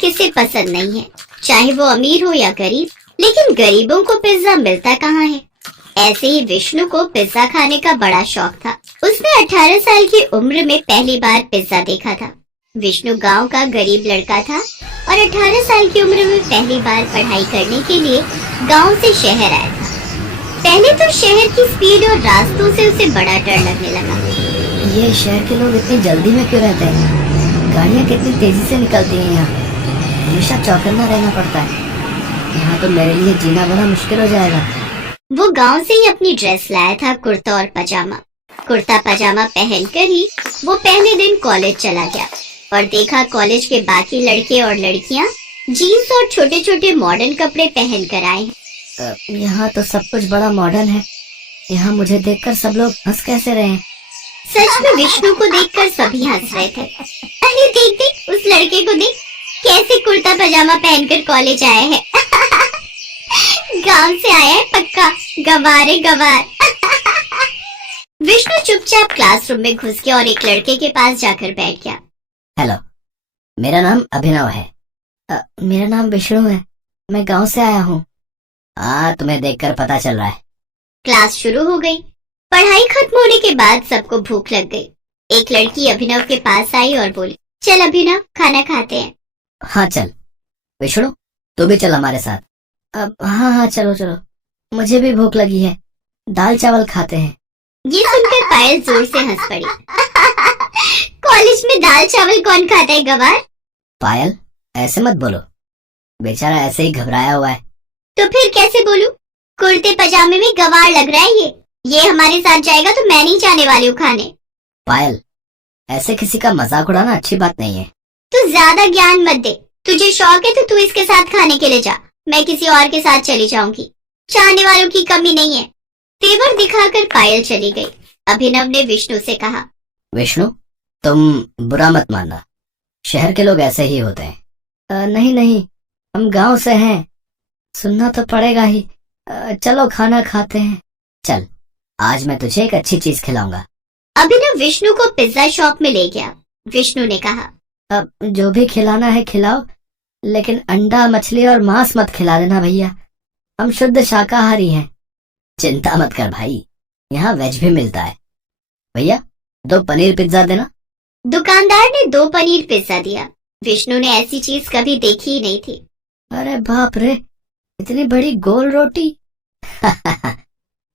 किसे पसंद नहीं है, चाहे वो अमीर हो या गरीब। लेकिन गरीबों को पिज्जा मिलता कहाँ है। ऐसे ही विष्णु को पिज्जा खाने का बड़ा शौक था। उसने 18 साल की उम्र में पहली बार पिज्जा देखा था। विष्णु गांव का गरीब लड़का था और 18 साल की उम्र में पहली बार पढ़ाई करने के लिए गांव से शहर आया था। पहले तो शहर की स्पीड और रास्तों से उसे बड़ा डर लगने लगा। ये शहर के लोग इतनी जल्दी में क्यों रहते हैं? गाड़ियाँ कितनी तेजी से निकलती हैं यहाँ। हमेशा चौकन्ना रहना पड़ता है। यहाँ तो मेरे लिए जीना बड़ा मुश्किल हो जाएगा। वो गांव से ही अपनी ड्रेस लाया था, कुर्ता और पजामा। कुर्ता पजामा पहनकर ही वो पहले दिन कॉलेज चला गया और देखा कॉलेज के बाकी लड़के और लड़कियां जीन्स और छोटे छोटे मॉडर्न कपड़े पहन कर आए हैं। यहाँ तो सब कुछ बड़ा मॉडर्न है। यहाँ मुझे देखकर सब लोग हंस कैसे रहे हैं? सच में विष्णु को देखकर सभी हंस रहे थे। अरे देख देख, उस लड़के को देख, कैसे कुर्ता पजामा पहनकर कॉलेज आया है। गांव से आया है पक्का, गवारे गवार। विष्णु चुपचाप क्लासरूम में घुस गया और एक लड़के के पास जाकर बैठ गया। हेलो, मेरा नाम अभिनव है। मेरा नाम विष्णु है। मैं गांव से आया हूँ। हाँ, तुम्हें देखकर पता चल रहा है। क्लास शुरू हो गई। पढ़ाई खत्म होने के बाद सबको भूख लग गई। एक लड़की अभिनव के पास आई और बोली, चल अभिनव, खाना खाते हैं। हाँ चल। विष्णु, तू भी चल हमारे साथ। हाँ चलो चलो, मुझे भी भूख लगी है। दाल चावल खाते हैं। ये सुनकर पायल जोर से हंस पड़ी। कॉलेज में दाल चावल कौन खाता है गवार? पायल, ऐसे मत बोलो। बेचारा ऐसे ही घबराया हुआ है। तो फिर कैसे बोलूं? कुर्ते पजामे में गवार लग रहा है ये हमारे साथ जाएगा तो मैं नहीं जाने वाली हूँ खाने। पायल, ऐसे किसी का मजाक उड़ाना अच्छी बात नहीं है। तू ज्यादा ज्ञान मत दे। तुझे शौक है तो तू इसके साथ खाने के लिए जा, मैं किसी और के साथ चली जाऊंगी। चाहने वालों की कमी नहीं है। तेवर दिखाकर पायल चली गई। अभिनव ने विष्णु से कहा, विष्णु, तुम बुरा मत मानना। शहर के लोग ऐसे ही होते हैं। नहीं नहीं, हम गांव से हैं। सुनना तो पड़ेगा ही। चलो खाना खाते हैं। चल, आज मैं तुझे एक अच्छी चीज खिलाऊंगा। अभिनव विष्णु को पिज्जा शॉप में ले गया। विष्णु ने कहा, अब जो भी खिलाना है खिलाओ, लेकिन अंडा, मछली और मांस मत खिला देना भैया। हम शुद्ध शाकाहारी हैं। चिंता मत कर भाई, यहाँ वेज भी मिलता है। भैया, 2 पनीर पिज्जा देना। दुकानदार ने 2 पनीर पिज्जा दिया। विष्णु ने ऐसी चीज कभी देखी ही नहीं थी। अरे बाप रे, इतनी बड़ी गोल रोटी।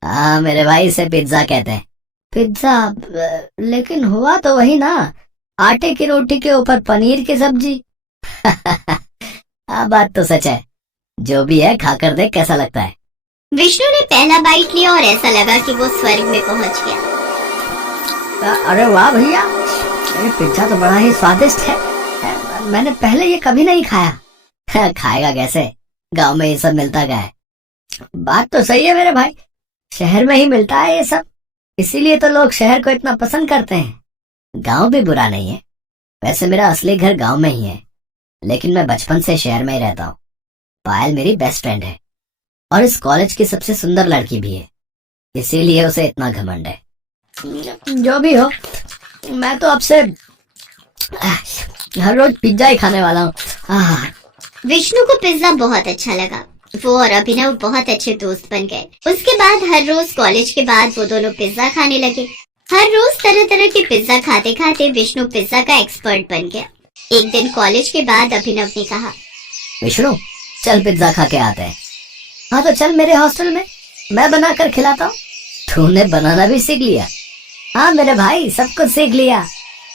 हाँ मेरे भाई, इसे पिज्जा कहते हैं। पिज्जा? लेकिन हुआ तो वही ना, आटे की रोटी के ऊपर पनीर की सब्जी। हाँ, बात तो सच है। जो भी है खाकर देख कैसा लगता है। विष्णु ने पहला बाइट लिया और ऐसा लगा कि वो स्वर्ग में पहुंच गया। अरे वाह भैया, ये पिज्जा तो बड़ा ही स्वादिष्ट है। मैंने पहले ये कभी नहीं खाया। खाएगा कैसे, गांव में ये सब मिलता क्या है। बात तो सही है मेरे भाई, शहर में ही मिलता है ये सब, इसीलिए तो लोग शहर को इतना पसंद करते हैं। गांव भी बुरा नहीं है। वैसे मेरा असली घर गांव में ही है, लेकिन मैं बचपन से शहर में ही रहता हूँ। पायल मेरी बेस्ट फ्रेंड है और इस कॉलेज की सबसे सुंदर लड़की भी है, इसीलिए उसे इतना घमंड है। जो भी हो, मैं तो अब से हर रोज पिज्जा ही खाने वाला हूँ। विष्णु को पिज्जा बहुत अच्छा लगा। वो और अभिनव बहुत अच्छे दोस्त बन गए। उसके बाद हर रोज कॉलेज के बाद वो दोनों पिज्जा खाने लगे। हर रोज तरह तरह के पिज्जा खाते खाते विष्णु पिज्जा का एक्सपर्ट बन गया। एक दिन कॉलेज के बाद अभिनव ने कहा, विष्णु, चल पिज्जा खा के आते हैं। हाँ तो चल मेरे हॉस्टल में, मैं बना कर खिलाता हूँ। तूने बनाना भी सीख लिया? हाँ मेरे भाई, सब कुछ सीख लिया।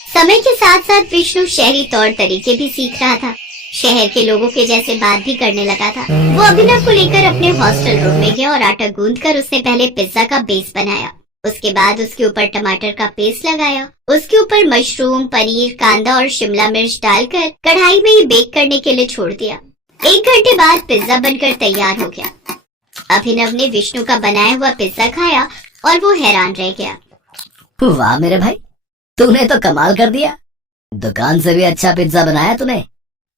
समय के साथ साथ विष्णु शहरी तौर तरीके भी सीख रहा था। शहर के लोगों के जैसे बात भी करने लगा था। वो अभिनव को लेकर अपने हॉस्टल रूम में गया और आटा गूंथकर उसने पहले पिज्जा का बेस बनाया। उसके बाद उसके ऊपर टमाटर का पेस्ट लगाया। उसके ऊपर मशरूम, पनीर, कांदा और शिमला मिर्च डालकर कढ़ाई में ही बेक करने के लिए छोड़ दिया। 1 घंटे बाद पिज्जा बनकर तैयार हो गया। अभिनव ने विष्णु का बनाया हुआ पिज्जा खाया और वो हैरान रह गया। वाह मेरे भाई, तूने तो कमाल कर दिया। दुकान से भी अच्छा पिज्जा बनाया तूने।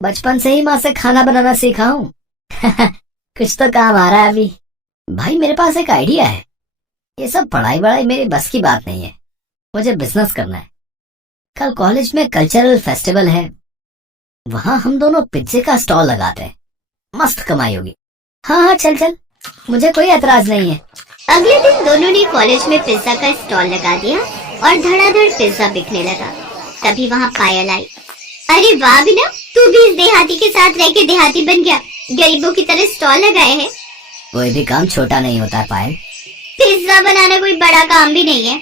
बचपन से ही माँ से खाना बनाना सीखा हूँ। कुछ तो काम आ रहा है अभी। भाई मेरे पास एक आइडिया है। ये सब पढ़ाई वढ़ाई मेरी बस की बात नहीं है, मुझे बिजनेस करना है। कल कॉलेज में कल्चरल फेस्टिवल है, वहाँ हम दोनों पिज्जे का स्टॉल लगाते हैं, मस्त कमाई होगी। हाँ हाँ चल चल, मुझे कोई एतराज नहीं है। अगले दिन दोनों ने कॉलेज में पिज्जा का स्टॉल लगा दिया और धड़ाधड़ पिज्जा बिकने लगा। तभी वहाँ पायल आई। अरे वाह अभिनव, तू भी इस देहाती के साथ रह के देहाती बन गया, गरीबों की तरह स्टॉल लगाए है। कोई भी काम छोटा नहीं होता है पायल। पिज्जा बनाना कोई बड़ा काम भी नहीं है।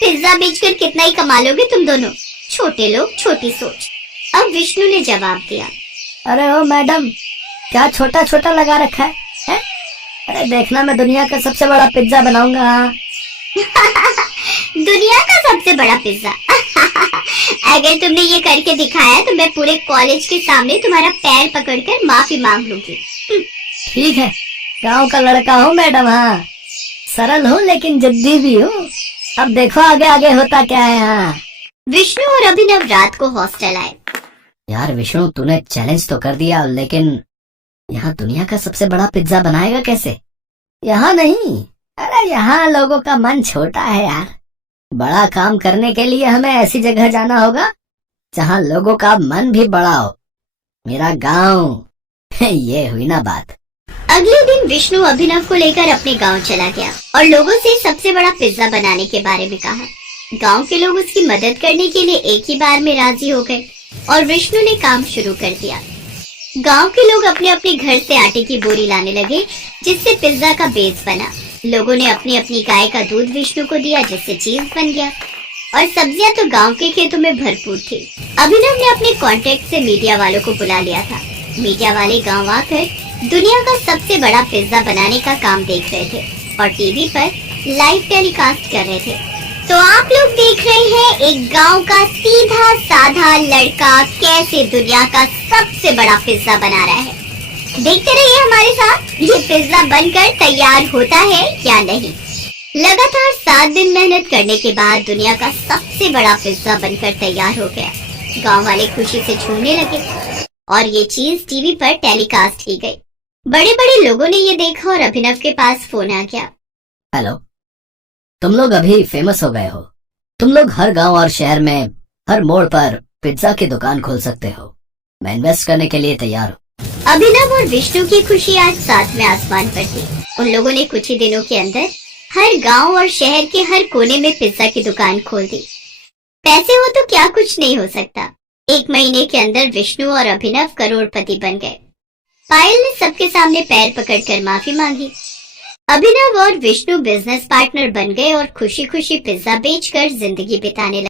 पिज्जा बेचकर कितना ही कमा लोगे तुम दोनों, छोटे लोग छोटी सोच। अब विष्णु ने जवाब दिया। अरे ओ मैडम, क्या छोटा छोटा लगा रखा है, हैं? अरे देखना, मैं दुनिया का सबसे बड़ा पिज्जा बनाऊंगा। हाँ। दुनिया का सबसे बड़ा पिज्जा। अगर तुमने ये करके दिखाया तो मैं पूरे कॉलेज के सामने तुम्हारा पैर पकड़कर माफी मांग लूंगी। ठीक है, गांव का लड़का हूँ मैडम। हाँ, सरल हूँ लेकिन जिद्दी भी हूँ। अब देखो आगे आगे होता क्या है। हाँ। विष्णु और अभिनव रात को हॉस्टल आए। यार विष्णु, तूने चैलेंज तो कर दिया, लेकिन यहाँ दुनिया का सबसे बड़ा पिज्जा बनाएगा कैसे? यहाँ नहीं, अरे यहाँ लोगों का मन छोटा है यार। बड़ा काम करने के लिए हमें ऐसी जगह जाना होगा जहाँ लोगों का मन भी बड़ा हो। मेरा गांव। ये हुई ना बात। अगले दिन विष्णु अभिनव को लेकर अपने गांव चला गया और लोगों से सबसे बड़ा पिज्जा बनाने के बारे में कहा। गांव के लोग उसकी मदद करने के लिए एक ही बार में राजी हो गए और विष्णु ने काम शुरू कर दिया। गांव के लोग अपने अपने घर से आटे की बोरी लाने लगे, जिससे पिज्जा का बेस बना। लोगों ने अपनी अपनी गाय का दूध विष्णु को दिया, जिससे चीज बन गया। और सब्जियां तो गांव के खेतों में भरपूर थी। अभिनव ने अपने कॉन्टेक्ट से मीडिया वालों को बुला लिया था। मीडिया वाले गांव आकर दुनिया का सबसे बड़ा पिज्जा बनाने का काम देख रहे थे और टीवी पर लाइव टेलीकास्ट कर रहे थे। तो आप लोग देख रहे हैं एक गांव का सीधा साधा लड़का कैसे दुनिया का सबसे बड़ा पिज्जा बना रहा है। देखते रहिए हमारे साथ, ये पिज्जा बनकर तैयार होता है या नहीं। लगातार 7 दिन मेहनत करने के बाद दुनिया का सबसे बड़ा पिज्जा बनकर तैयार हो गया। गांव वाले खुशी से झूमने लगे और ये चीज टीवी पर टेलीकास्ट की गई। बड़े बड़े लोगों ने ये देखा और अभिनव के पास फोन आ गया। हेलो, तुम लोग अभी फेमस हो गए हो। तुम लोग हर गांव और शहर में हर मोड़ पर पिज्जा की दुकान खोल सकते हो। मैं इन्वेस्ट करने के लिए तैयार हूँ। अभिनव और विष्णु की खुशी आज 7वें आसमान पर थी। उन लोगों ने कुछ ही दिनों के अंदर हर गांव और शहर के हर कोने में पिज्जा की दुकान खोल दी। पैसे हो तो क्या कुछ नहीं हो सकता। 1 महीने के अंदर विष्णु और अभिनव करोड़पति बन गए। पायल ने सबके सामने पैर पकड़कर माफी मांगी। अभिनव और विष्णु बिजनेस पार्टनर बन गए और खुशी खुशी पिज्जा बेचकर जिंदगी बिताने लगे।